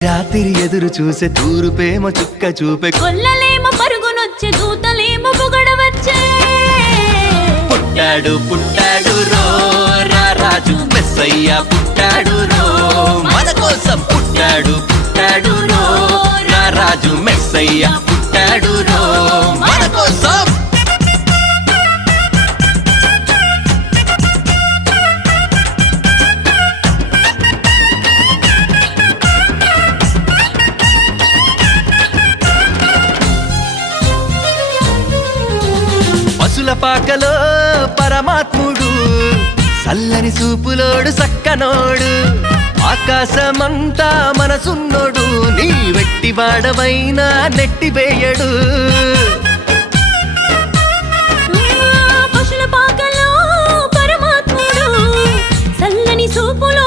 రాత్రి ఎదురు చూసే తూరుపేమో చుక్క చూపే కొల్లలేమో పరుగునొచ్చే దూతలేమో పొగడవచ్చే పుట్టాడు పుట్టాడు రో రారాజు మెస్సయ్య పుట్టాడు రో మన కోసం పుట్టాడు పుట్టాడు రో రారాజు మెస్సయ్య పుట్టాడు రో మన కోసం పశుల పాకలో పరమాత్ముడు సల్లని సూపులోడు సక్కనోడు ఆకాశమంతా మనసున్నోడు నీ వెట్టి వాడవైనా నెట్టివేయడు పశుల పాకలో పరమాత్ముడు సల్లని సూపులో